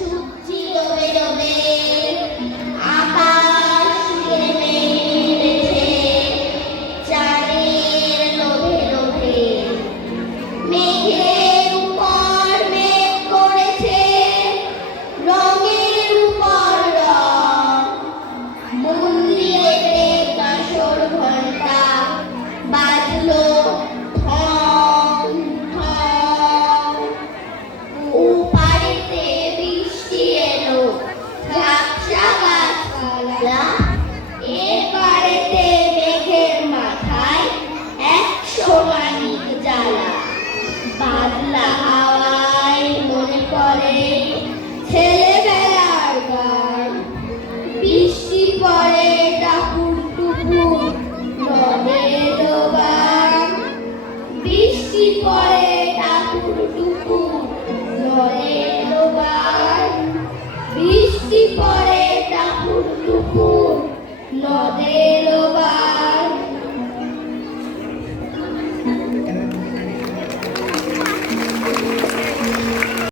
সূর্যি ডোবে ডোবে আকাশ ঘেমে উঠেছে চাঁদের লোভে লোভে। মেঘের উপর মেঘ করেছে রঙের উপর রং। মন্দিরেতে কাঁসর ঘণ্টা বাজলো ঠং ঠং। পাড়েতে বৃষ্টি এলো ঝাপসা গাছপালা। এ পাড়েতে মেঘের মাথায় 100 মানিক জ্বালা। বাদলা হাওয়ায় মনে পড়ে ছেলেবেলার গান। বৃষ্টি পড়ে টাপুর টুপুর নদে ডোবান। বৃষ্টি পড়ে টাপুর টুপুর নদে ডোবান। বৃষ্টি পড়ে